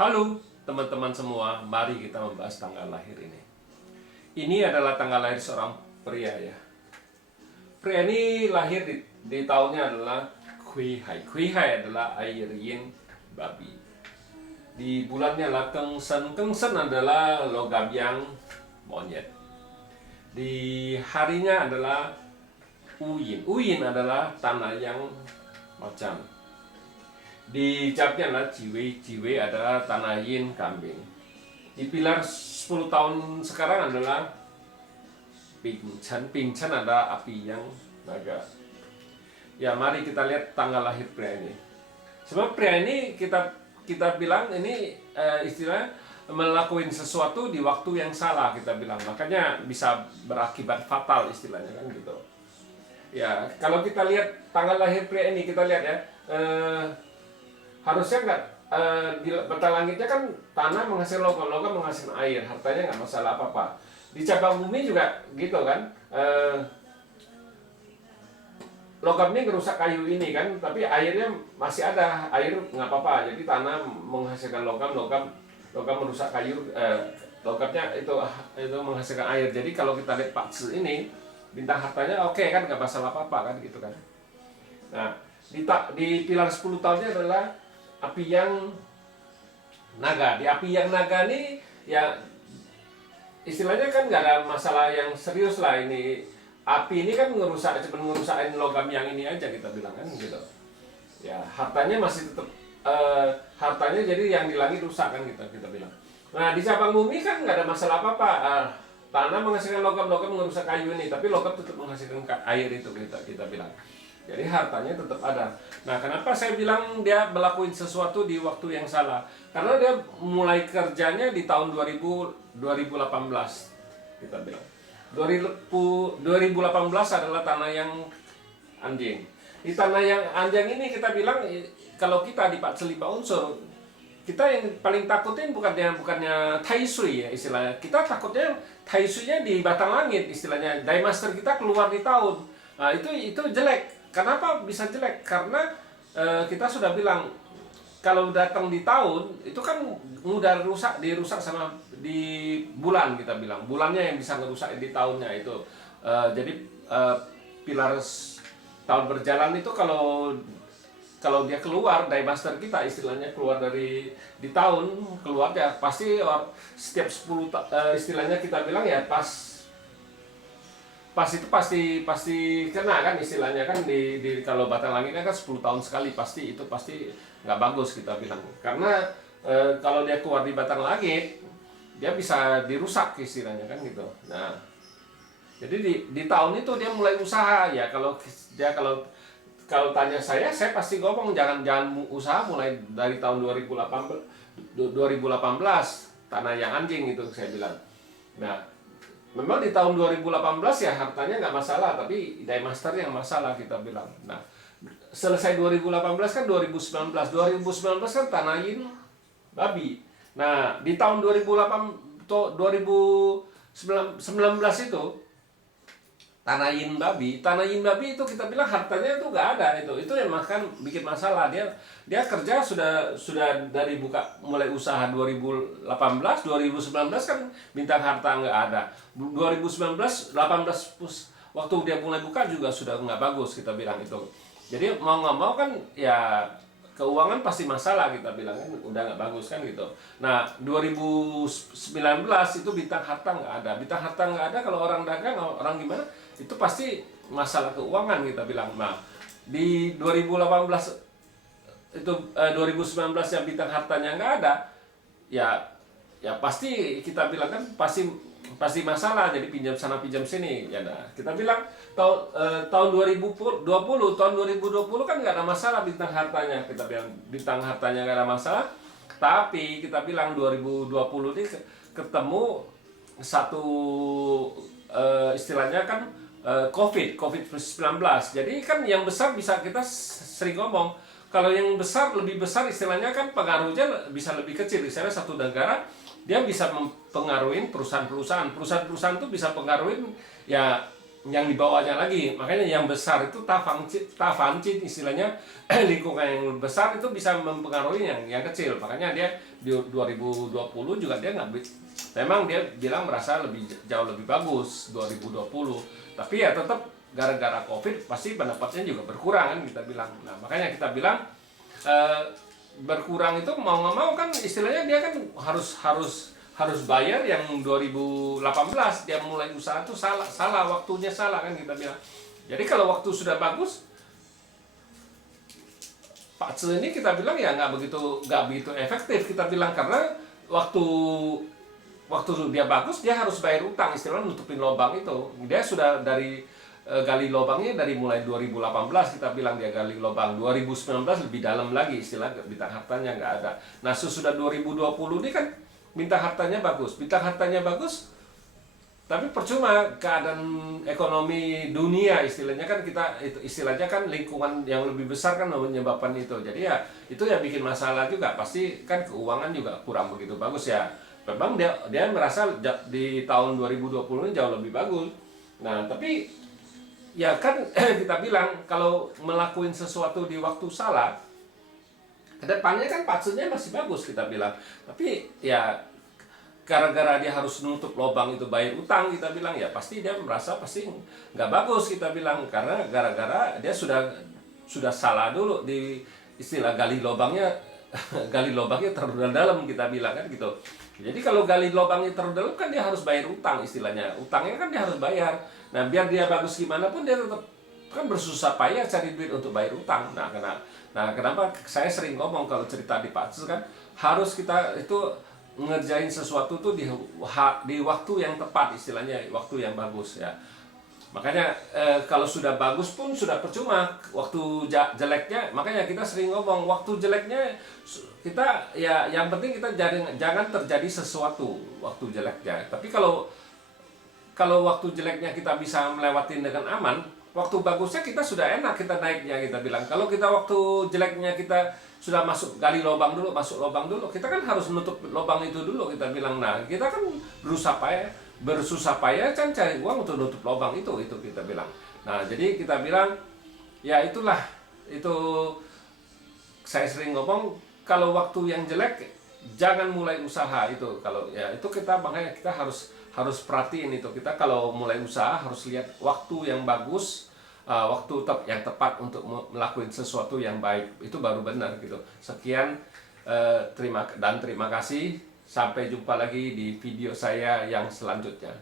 Halo teman-teman semua, mari kita membahas tanggal lahir ini. Ini adalah tanggal lahir seorang pria ya. Pria ini lahir di tahunnya adalah Kui Hai. Kui Hai adalah air yin babi. Di bulannya adalah Kengsen. Kengsen adalah logam yang monyet. Di harinya adalah Uyin. Uyin adalah tanah yang macan. Di capnya adalah Jiwei. Jiwei adalah tanah yin kambing. Di pilar 10 tahun sekarang adalah Pingchen. Pingchen adalah api yang naga. Ya, mari kita lihat tanggal lahir pria ini. Sebab pria ini kita bilang ini istilahnya melakukan sesuatu di waktu yang salah, kita bilang. Makanya bisa berakibat fatal istilahnya kan gitu. Ya, kalau kita lihat tanggal lahir pria ini, kita lihat ya. Harusnya nggak di bata langitnya kan tanah menghasilkan logam menghasilkan air, hartanya nggak masalah apa-apa. Di cabang bumi juga gitu kan, logam ini ngerusak kayu ini kan, tapi airnya masih ada, air nggak apa-apa. Jadi tanah menghasilkan logam merusak kayu, logamnya itu menghasilkan air. Jadi kalau kita lihat Pak Tzu ini bintang hartanya oke kan, nggak masalah apa-apa kan gitu kan. Nah, di pilar 10 tahunnya adalah api yang naga. Di api yang naga ini ya istilahnya kan nggak ada masalah yang serius lah ini. Api ini kan cuma ngerusakin logam yang ini aja, kita bilang kan gitu. Ya, hartanya masih tetap hartanya jadi yang di langit rusak kan kita bilang. Nah, di cabang bumi kan nggak ada masalah apa-apa. Tanah menghasilkan logam merusak kayu ini, tapi logam tetap menghasilkan air itu, kita bilang. Jadi hartanya tetap ada. Nah, kenapa saya bilang dia melakukan sesuatu di waktu yang salah? Karena dia mulai kerjanya di tahun 2018, kita bilang. 2018 adalah tanah yang anjing. Di tanah yang anjing ini kita bilang, kalau kita di 45 unsur, kita yang paling takutin bukannya Tai Sui ya istilahnya. Kita takutnya Tai Sui-nya di batang langit istilahnya. Dai Master kita keluar di tahun. Nah, itu jelek. Kenapa bisa jelek? Karena kita sudah bilang kalau datang di tahun itu kan mudah dirusak sama di bulan, kita bilang. Bulannya yang bisa ngerusak di tahunnya itu. Jadi pilar tahun berjalan itu kalau dia keluar dari master kita istilahnya, keluar dari di tahun, keluar ya pasti setiap 10 istilahnya kita bilang ya itu pasti kena kan istilahnya kan di kalau batang langitnya kan 10 tahun sekali, pasti nggak bagus, kita bilang. Karena kalau dia keluar di batang langit dia bisa dirusak istilahnya kan gitu. Nah, jadi di tahun itu dia mulai usaha ya. Kalau tanya saya pasti ngomong jangan usaha mulai dari tahun 2018 tanah yang anjing itu, saya bilang. Nah, memang di tahun 2018 ya hartanya nggak masalah, tapi Dai Master yang masalah, kita bilang. Nah, selesai 2018 kan 2019 kan tanah yin babi. Nah, di tahun 2019 itu tanah yin babi itu kita bilang hartanya itu nggak ada, itu yang bikin masalah. Dia kerja sudah dari mulai usaha 2018 2019 kan bintang harta nggak ada. 2019 18 waktu dia mulai buka juga sudah nggak bagus, kita bilang itu. Jadi mau nggak mau kan ya keuangan pasti masalah, kita bilang kan udah nggak bagus kan gitu. Nah, 2019 itu bintang harta nggak ada. Bintang harta nggak ada kalau orang dagang, orang gimana, itu pasti masalah keuangan, kita bilang. Nah, di 2018 itu 2019 yang bintang hartanya nggak ada, ya pasti kita bilang kan pasti masalah. Jadi pinjam sana pinjam sini ya. Nah, kita bilang tahun 2020 kan nggak ada masalah bintang hartanya, kita bilang bintang hartanya nggak ada masalah. Tapi kita bilang 2020 ini ketemu satu istilahnya kan COVID-19. Jadi kan yang besar bisa kita sering ngomong. Kalau yang lebih besar istilahnya kan pengaruhnya bisa lebih kecil. Misalnya satu negara dia bisa mempengaruhi perusahaan-perusahaan itu bisa pengaruhin ya yang di bawahnya lagi. Makanya yang besar itu tafancit istilahnya, lingkungan yang besar itu bisa mempengaruhi yang kecil. Makanya dia di 2020 juga dia nggak memang dia bilang merasa jauh lebih bagus 2020. Tapi ya tetap gara-gara Covid pasti pendapatnya juga berkurang kan kita bilang. Nah, makanya kita bilang eh, berkurang itu mau nggak mau kan istilahnya dia kan harus bayar yang 2018 dia mulai usaha tuh salah waktunya salah kan kita bilang. Jadi kalau waktu sudah bagus, Pak Ce ini kita bilang ya nggak begitu efektif kita bilang, karena waktu waktu dia bagus dia harus bayar utang istilahnya nutupin lubang itu. Dia sudah dari gali lubangnya dari mulai 2018 kita bilang dia gali lubang, 2019 lebih dalam lagi istilah bintang hartanya nggak ada. Nah sesudah 2020 ini kan bintang hartanya bagus, tapi percuma keadaan ekonomi dunia istilahnya kan kita itu istilahnya kan lingkungan yang lebih besar kan menyebabkan itu. Jadi ya itu ya bikin masalah juga, pasti kan keuangan juga kurang begitu bagus ya. Memang dia merasa di tahun 2020 ini jauh lebih bagus. Nah tapi ya kan kita bilang kalau melakukan sesuatu di waktu salah, kedepannya kan patsunya masih bagus kita bilang. Tapi ya gara-gara dia harus nutup lubang itu bayar utang kita bilang, ya pasti dia merasa pasti nggak bagus kita bilang, karena gara-gara dia sudah salah dulu di istilah gali lubangnya gali lubangnya terlalu dalam kita bilang kan gitu. Jadi kalau gali lubangnya terlalu dalam kan dia harus bayar utang istilahnya, utangnya kan dia harus bayar. Nah biar dia bagus gimana pun dia tetap kan bersusah payah cari duit untuk bayar utang. Nah kenapa saya sering ngomong kalau cerita di Patsus kan harus kita itu ngerjain sesuatu tuh di waktu yang tepat istilahnya, waktu yang bagus ya. Makanya kalau sudah bagus pun sudah percuma waktu jeleknya. Makanya kita sering ngomong waktu jeleknya kita ya yang penting kita jangan terjadi sesuatu waktu jeleknya. Tapi kalau waktu jeleknya kita bisa melewati dengan aman, waktu bagusnya kita sudah enak kita naiknya kita bilang. Kalau kita waktu jeleknya kita sudah gali lubang dulu, masuk lubang dulu, kita kan harus menutup lubang itu dulu kita bilang. Nah kita kan bersusah payah kan cari uang untuk nutup lubang itu kita bilang. Nah jadi kita bilang ya itulah itu saya sering ngomong kalau waktu yang jelek jangan mulai usaha itu. Kalau ya itu makanya kita harus perhatiin itu. Kita kalau mulai usaha harus lihat waktu yang bagus, waktu yang tepat untuk melakukan sesuatu yang baik, itu baru benar gitu. Sekian, terima kasih. Sampai jumpa lagi di video saya yang selanjutnya.